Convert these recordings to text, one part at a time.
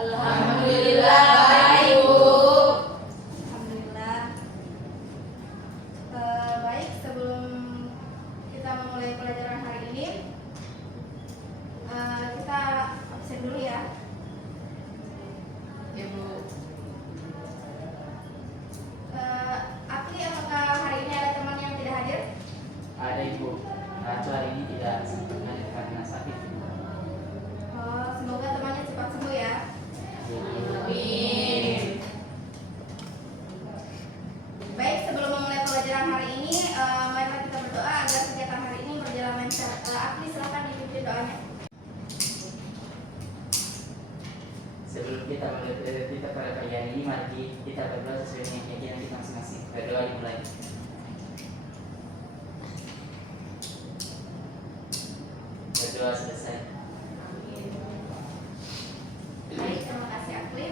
Alhamdulillah baik, Bu. Alhamdulillah. Baik, sebelum kita memulai pelajaran hari ini, kita absen dulu ya. Ya, Bu. Akli, apakah hari ini ada teman yang tidak hadir? Ada, Ibu. Ratu hari ini tidak sempat hadir karena sakit. Semoga temannya cepat sembuh ya. Amin. Baik, sebelum memulai pelajaran hari ini, marilah kita berdoa agar kegiatan hari ini berjalan lancar. Akli, silakan dipimpin doanya. Sebelum kita mulai kita pada pagi hari ini, mari kita berdoa sesuai dengan keyakinan kita masing-masing. Berdoa dimulai. Berdoa selesai. Baik, terima kasih Akli.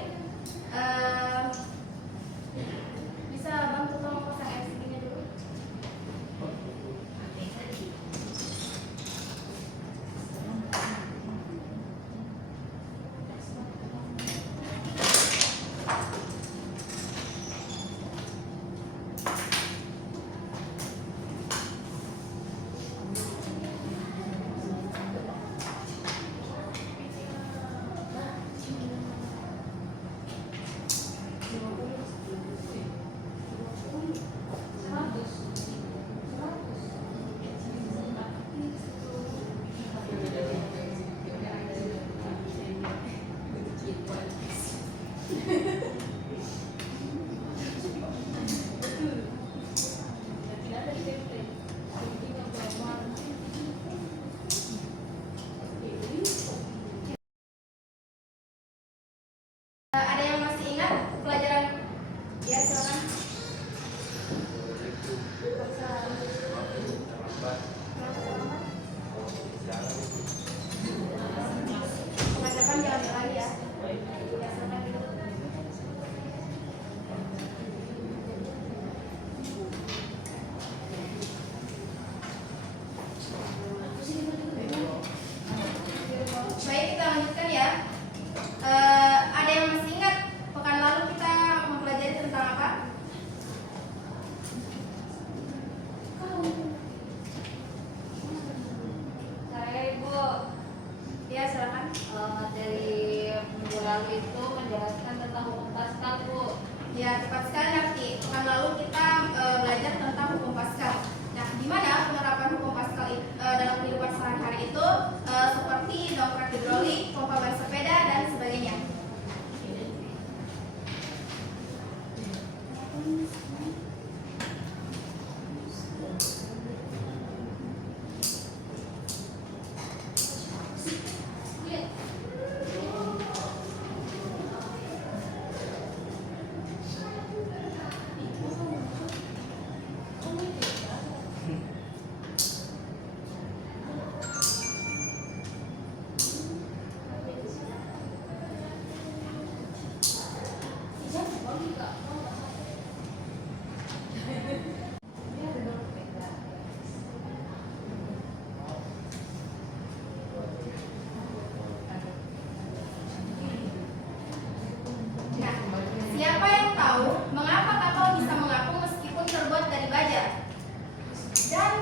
Bisa bantu tolong pasang LCD-nya dulu? Ada yang masih ingat pelajaran? Ya, silakan. Penghadapan jangan lagi ya. Ya, silakan duduk. Baik, kita lanjutkan ya. Ada yang masih ingat pekan lalu kita mempelajari tentang apa? Saya Ibu, Ya, silakan. materi minggu lalu itu menjelaskan tentang hukum Paskal, Bu. Ya, tepat sekali Akti. Pekan lalu kita belajar tentang hukum Paskal. Nah, di mana penerapan hukum Paskal dalam kehidupan sehari-hari itu seperti dongkrak hidrolik, pompa ban sepeda dan sebagainya. Nah, siapa yang tahu mengapa kapal bisa mengapung meskipun terbuat dari baja? Dan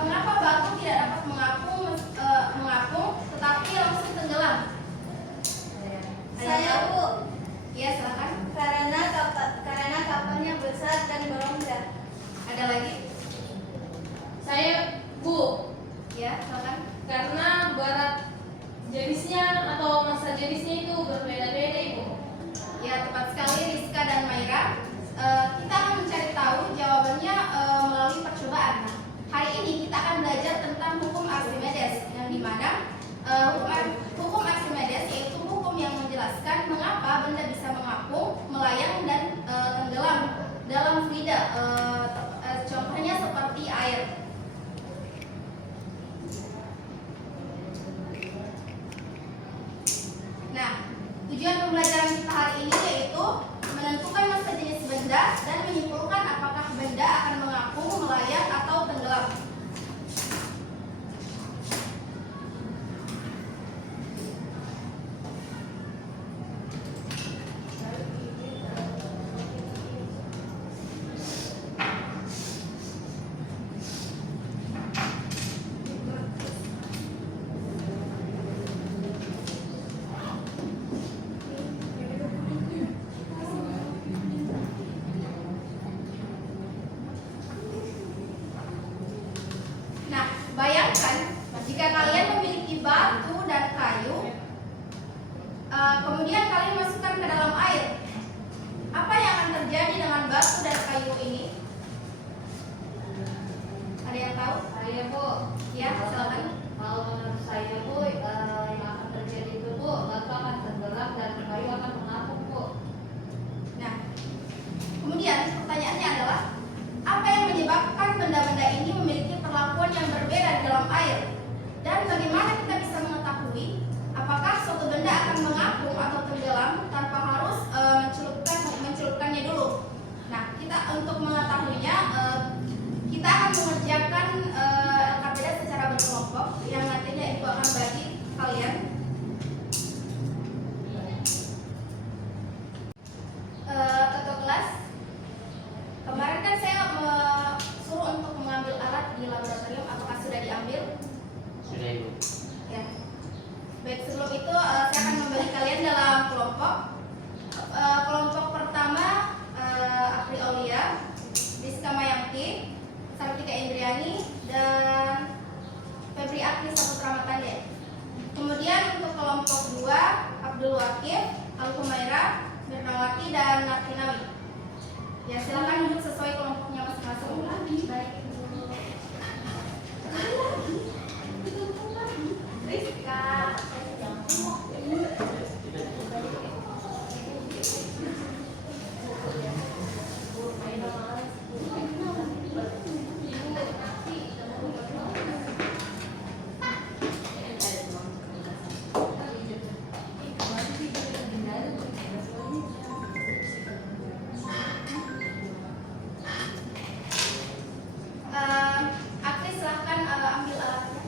mengapa batu tidak dapat mengapung tetapi langsung tenggelam? Ada yang Saya, tahu? Bu. Ya, silakan. Karena kapalnya besar dan berongga. Ada lagi? Saya Bu, Ya, silakan. karena barat jenisnya atau masa jenisnya itu berbeda-beda, Ibu. Ya, tepat sekali Rizka dan Maira. Kita akan mencari tahu jawabannya melalui percobaan. Nah, hari ini kita akan belajar tentang hukum Archimedes, yang dimana hukum Archimedes yaitu hukum yang menjelaskan mengapa benda bisa mengapung, melayang dan tenggelam dalam fluida. Contohnya seperti air. Nah, tujuan pembelajaran kita hari ini yaitu menentukan masa jenis benda dan menyimpulkan apakah benda akan mengapung, melayang, atau tenggelam. Akif, Al-Humaira, Mirnawati, dan Nartinawi. Ya, silakan duduk sesuai kelompoknya masing-masing. Baik. Rizka. Aktif, silahkan ambil alatnya.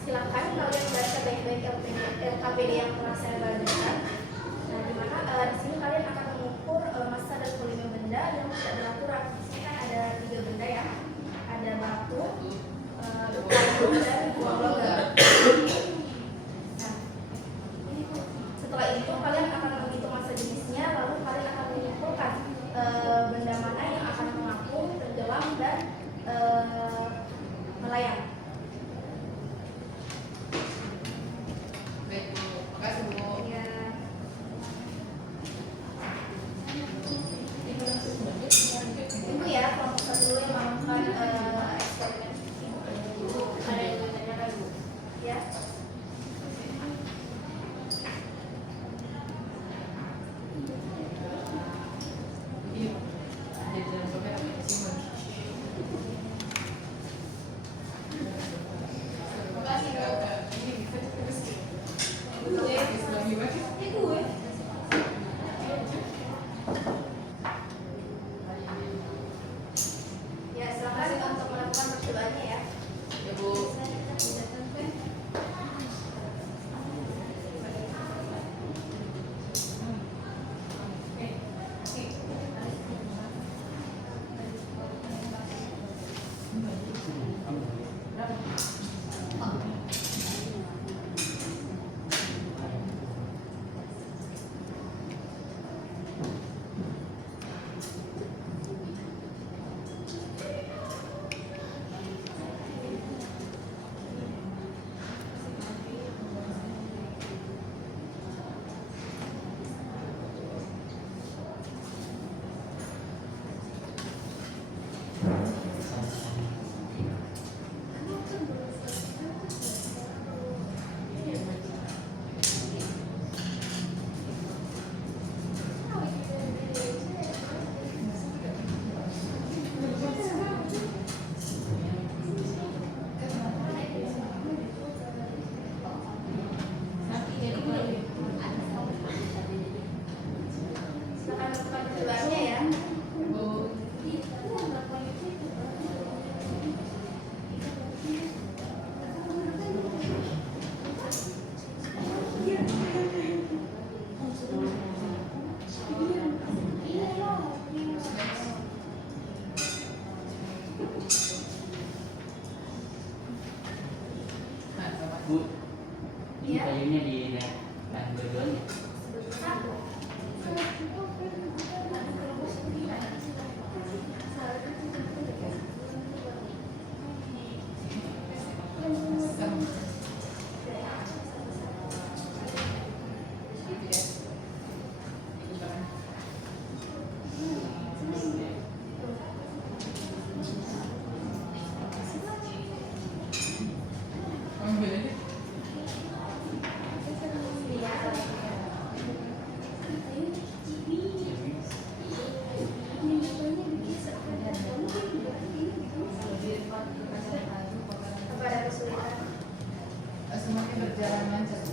Silakan kalian baca baik-baik LKPD yang telah saya bagikan. Nah, di mana di sini kalian akan mengukur massa dan volume benda yang tidak beraturan. Di sini kan ada 3 benda ya, ada batu, kayu, dan uang logam. Nah, setelah itu kalian akan menghitung massa jenisnya, lalu kalian akan mengumpulkan benda mana yang akan mengapung, tenggelam, dan melayang. Baik Bu, makasih Bu. Ya. Tunggu ya, kelompok satu dulu yang melakukan eksperimen. Ada yang mau tanya lagi? Ya. Makasih Kak. Ya, silakan untuk melakukan percobaannya ya. Ya Bu. Silakan melakukan percobaannya ya. Bu. Bu, ini Iya. kayunya di dua-duanya. Satu. Iya. berjalan lancar.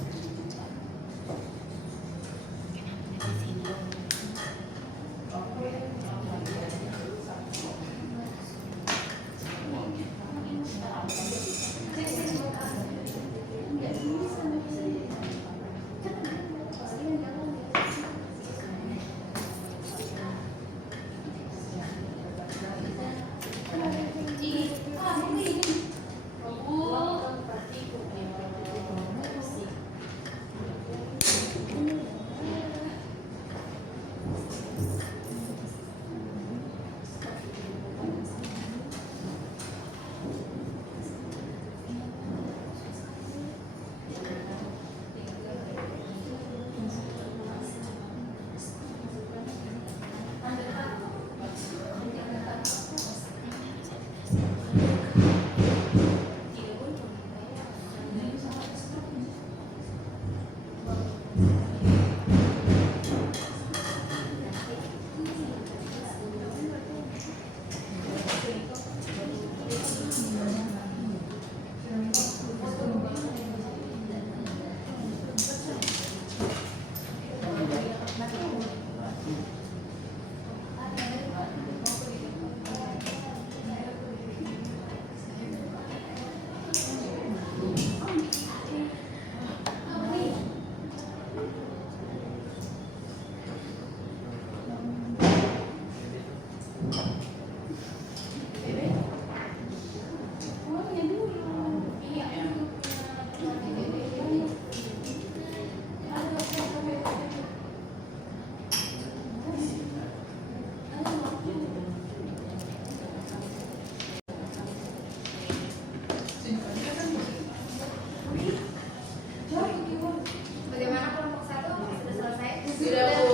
Bagaimana kelompok 1? Sudah selesai? Sudah, Bu.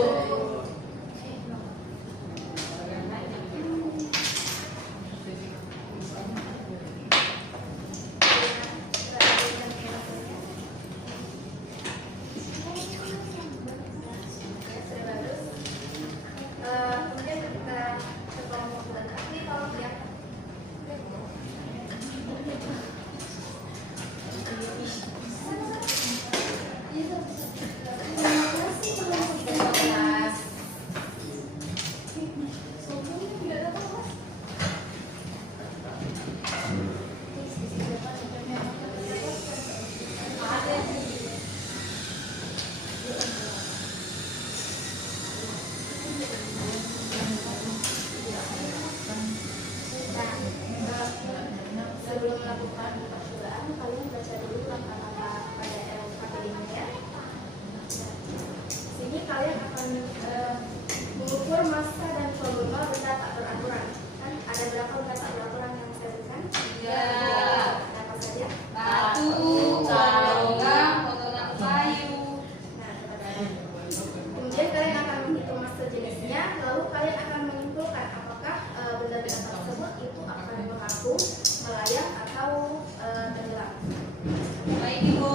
Kemudian kita ke kelompok 2 tadi, tolong ya. Sebelum melakukan percobaan, kalian baca dulu langkah-langkah pada LKPD ini ya. Sini kalian akan mengukur massa dan volume benda tak beraturan. Kan ada berapa benda tak beraturan yang saya berikan? Ya. Apa saja? Batu, logam, potongan kayu. Nah, kemudian kalian akan menghitung massa jenisnya, lalu kalian akan menyimpulkan apakah benda-benda tersebut itu akan mengapung, melayang atau tenggelam. Baik, Ibu.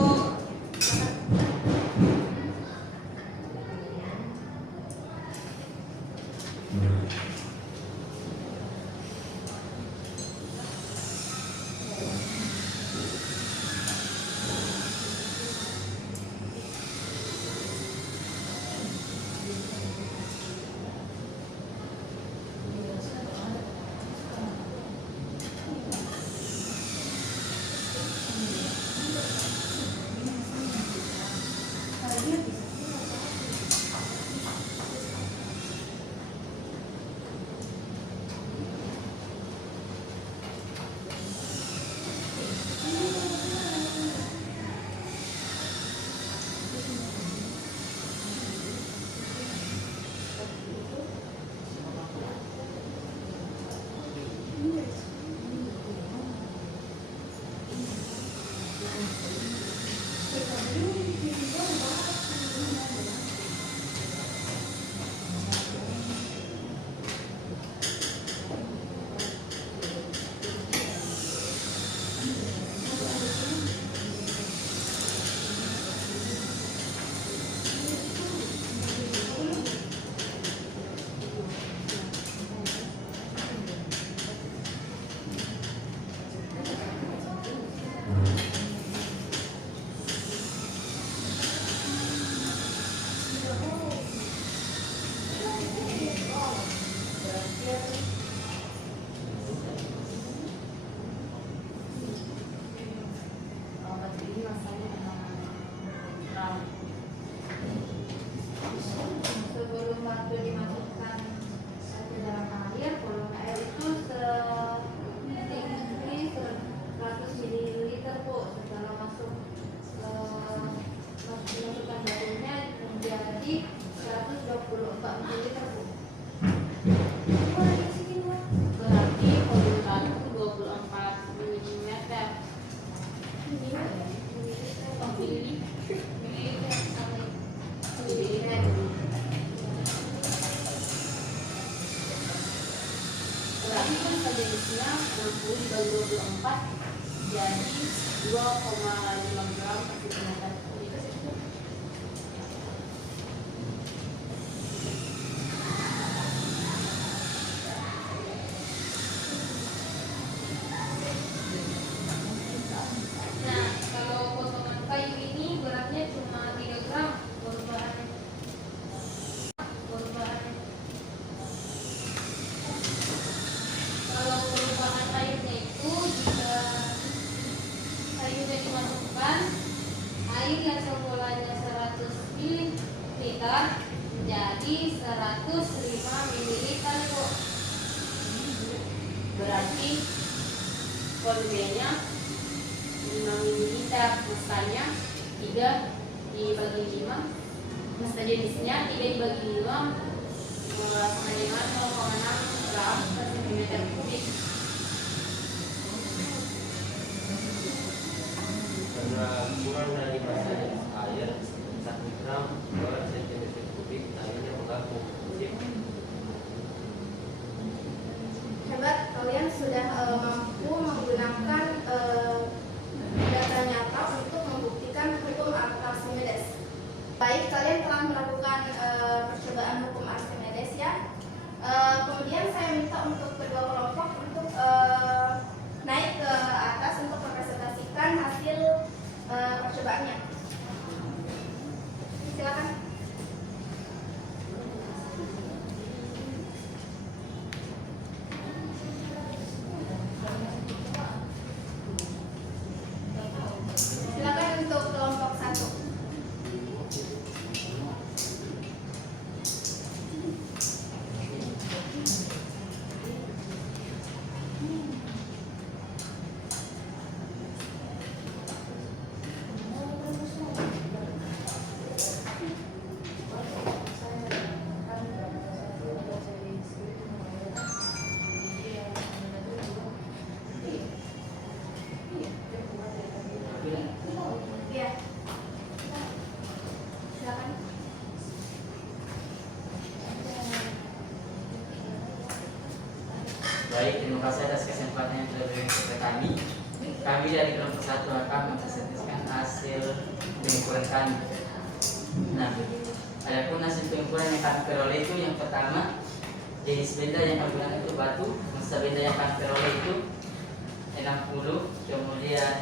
kami masa jenisnya 60 dibagi 24 jadi 2,5 gram per cm. Nah, kalau potongan kayu ini beratnya cuma 3 gram perubahannya. Kalau perubahan airnya itu jika kayunya dimasukkan air yang semulanya 100 ml menjadi 105 ml kok. Berarti volumenya 5 ml, masanya 3 dibagi 5, masa jenisnya 3 dibagi 5 sama dengan 0,6 gram per cm kubik. Karena kurang dari massa jenis air 1 gram per cm kubik, airnya mengaku. Hebat, kalian sudah mampu menggunakan data nyata untuk membuktikan hukum Archimedes. Baik, kalian telah melakukan percobaan hukum Archimedes ya. Kemudian saya minta untuk kedua kelompok untuk naik ke atas untuk mempresentasikan hasil percobaannya. Silakan. Silakan untuk kelompok 1. Iya. Silakan. Baik, terima kasih atas kesempatan yang telah diberikan kepada kami. Kami dari kelompok 1 akan mempresentasikan hasil pengukuran kami. Nah, adapun hasil pengukuran yang kami peroleh itu yang pertama, jenis benda yang kami gunakan itu batu, massa benda yang kami peroleh itu 60, kemudian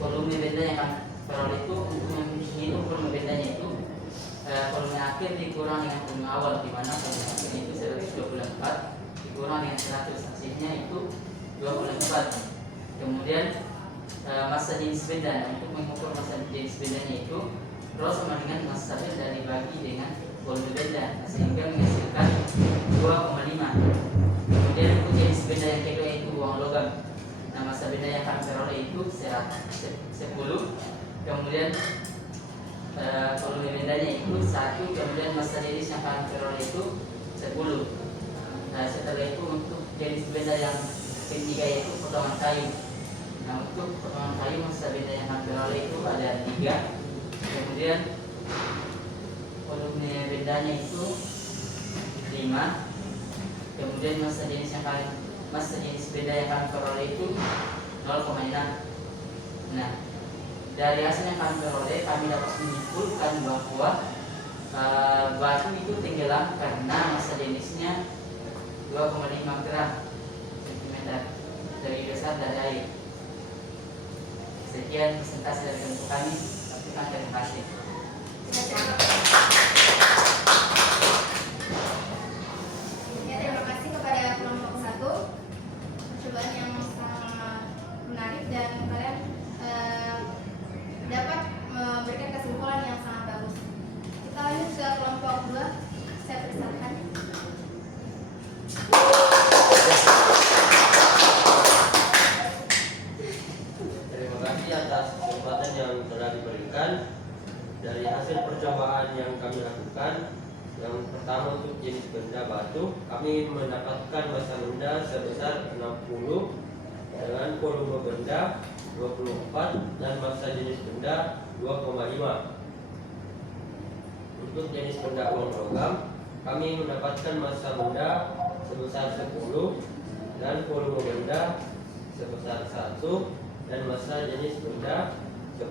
volume benda yang kami peroleh itu untuk menghitung volume bendanya itu volume akhir dikurang dengan volume awal, di mana volume akhirnya itu 124 dikurang dengan 100, hasilnya itu 24. Kemudian massa jenis benda, untuk mengukur massa jenis bendanya itu rho sama dengan massa benda dibagi dengan volume benda, sehingga menghasilkan 2,5. Kemudian untuk jenis benda yang kedua itu uang logam. Nah, massa benda yang kami peroleh itu 10. Kemudian volume bendanya itu 1. Kemudian massa jenis yang kami peroleh itu 10. Nah, setelah itu untuk jenis benda yang ketiga yaitu potongan kayu. Nah, untuk potongan kayu massa benda yang kami peroleh itu ada 3. Kemudian volume bendanya itu 5. Kemudian massa jenis benda yang kami peroleh itu 0,6. Nah, dari hasil yang kami peroleh, kami dapat menyimpulkan bahwa batu itu tenggelam karena massa jenisnya 2,5 gram cm lebih besar dari air. Sekian presentasi dari kelompok kami. Terima kasih. Ya, terima kasih kepada kelompok 1. Percobaan yang sangat menarik dan kalian dapat memberikan kesimpulan yang sangat bagus. Kita lanjut ke kelompok 2. Saya persilakan. Terima kasih atas kesempatan yang telah diberikan. Dari hasil percobaan yang kami lakukan, yang pertama untuk jenis benda batu, kami mendapatkan massa benda sebesar 60 dengan volume benda 24 dan massa jenis benda 2,5. Untuk jenis benda uang logam, kami mendapatkan massa benda sebesar 10 dan volume benda sebesar 1 dan massa jenis benda 10.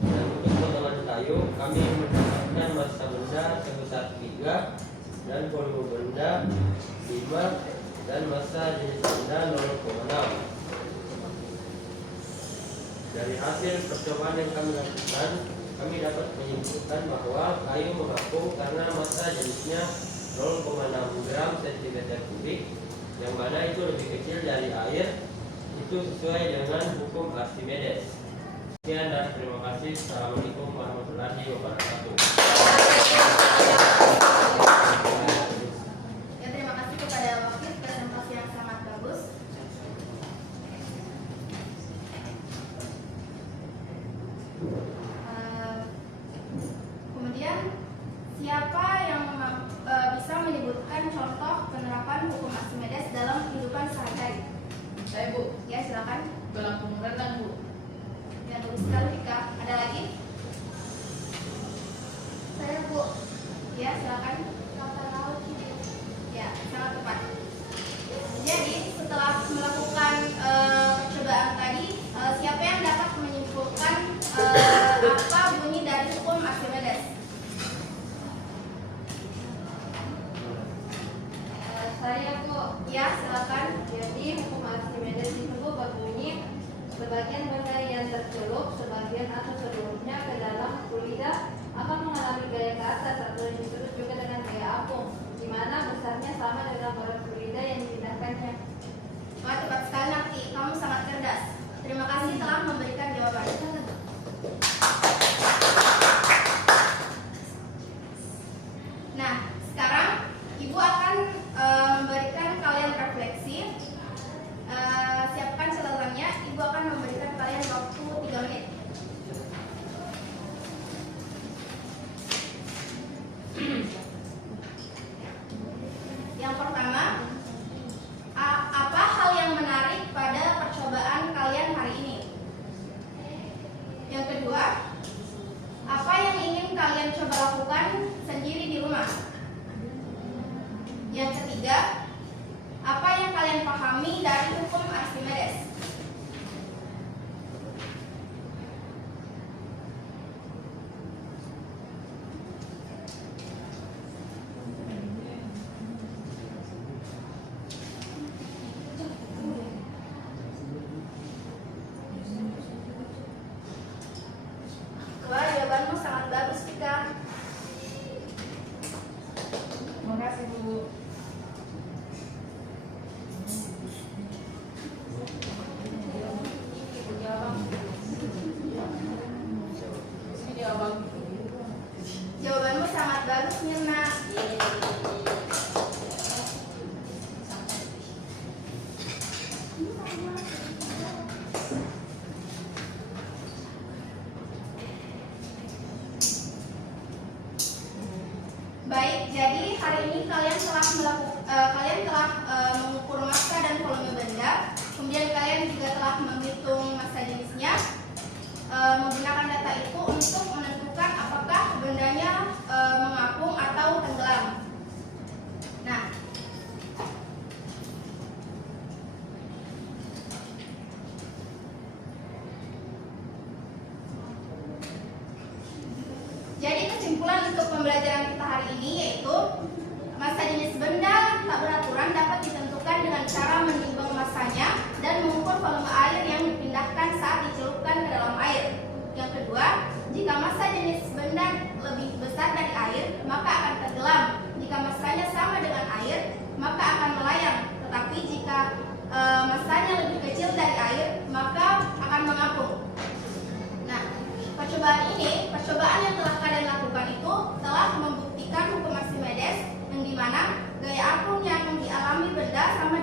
Dan untuk potongan kayu kami mendapatkan massa benda sebesar 3 dan volume benda 5 dan massa jenis benda 0,6. Dari hasil percobaan yang kami lakukan, kami dapat menyimpulkan bahwa kayu mengapung karena massa jenisnya 0,6 gram cm3, yang mana itu lebih kecil dari air. Itu sesuai dengan hukum Archimedes. Sekian dan terima kasih. Assalamualaikum warahmatullahi wabarakatuh. Ya, terima kasih kepada wakil presentasi yang sangat bagus. Kemudian siapa yang bisa menyebutkan contoh penerapan hukum Archimedes dalam kehidupan sehari-hari? Saya Bu, Ya, silakan. belakang renang Bu. Ya, bagus sekali Vika. Ada lagi? Saya Bu. Ya, silakan. Kapal laut ini. Ya, sangat tepat. Jadi setelah melakukan percobaan tadi, siapa yang dapat menyimpulkan apa bunyi dari hukum Archimedes? Saya Bu. Ya, silakan. Jadi hukum Archimedes itu Bu berbunyi sebagian benda yang tercelup sebagian atau seluruhnya ke dalam fluida akan mengalami gaya ke atas atau yang disebut juga dengan gaya apung, di mana besarnya sama dengan berat fluida yang dipindahkannya. Wah, tepat sekali Nakti. Kamu sangat cerdas. Terima kasih telah memberikan jawaban. Nah, sekarang Ibu akan memberikan kalian refleksi. Siapkan catatannya. Ibu akan memberikan kalian waktu 3 menit. Yang pertama, apa hal yang menarik pada percobaan kalian hari ini? Yang kedua, apa yang ingin kalian coba lakukan sendiri di rumah? Yang ketiga, apa yang kalian pahami dari hukum Archimedes? Wah, jawabanmu sangat bagus, Vika. Terima kasih Bu. Jawabanmu sangat bagus, Mirna. Baik, jadi hari ini kalian telah mengukur massa dan volume benda. Kemudian kalian juga telah menghitung massa jenisnya. Menggunakan data itu untuk menentukan apakah bendanya mengapung atau tenggelam. Nah, jadi kesimpulan untuk pembelajaran kita hari ini yaitu massa jenis benda tak beraturan dapat ditentukan dengan cara menimbang massanya dan mengukur volume air yang dipindahkan saat dicelupkan ke dalam air. Yang kedua, jika massa jenis benda lebih besar dari air, maka akan tenggelam. Jika massanya sama dengan air, maka akan melayang. Tetapi jika massanya lebih kecil dari air, maka akan mengapung. Nah, percobaan yang telah kalian lakukan itu telah membuktikan hukum Archimedes, yang dimana gaya apung yang dialami benda sama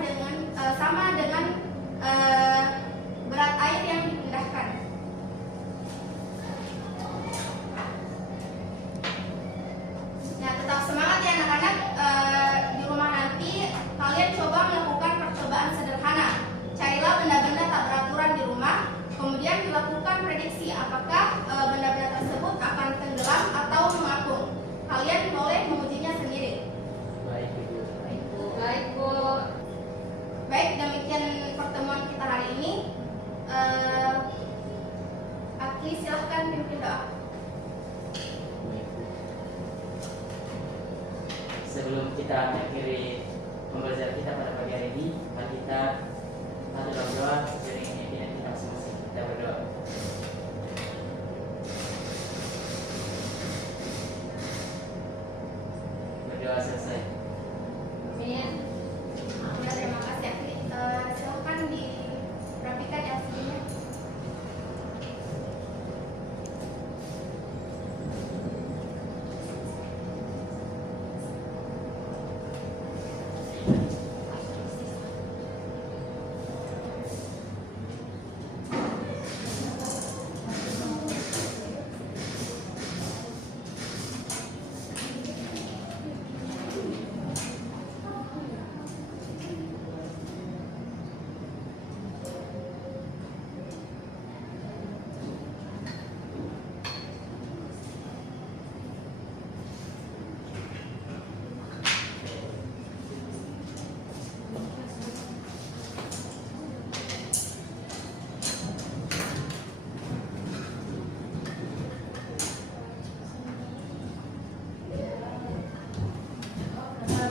dengan berat air yang dipindahkan. Nah, tetap semangat ya anak-anak. Di rumah nanti kalian coba melakukan percobaan sederhana. Carilah benda-benda tak beraturan di rumah, kemudian dilakukan prediksi apakah benda-benda tersebut akan tenggelam atau mengapung. Kalian boleh mengujinya sendiri. Baik Ibu. Baik kita mengakhiri pembelajaran kita pada pagi hari ini. Mari kita berdoa seiring keyakinan kita masing-masing. Kita berdoa. Berdoa selesai. Amin. Ya, terima kasih. Silakan dirapikan ya sini.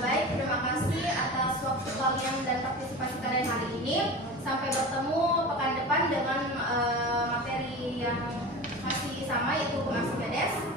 Baik, terima kasih atas waktu kalian dan partisipasi kalian hari ini. Sampai bertemu pekan depan dengan materi yang masih sama, yaitu hukum Archimedes.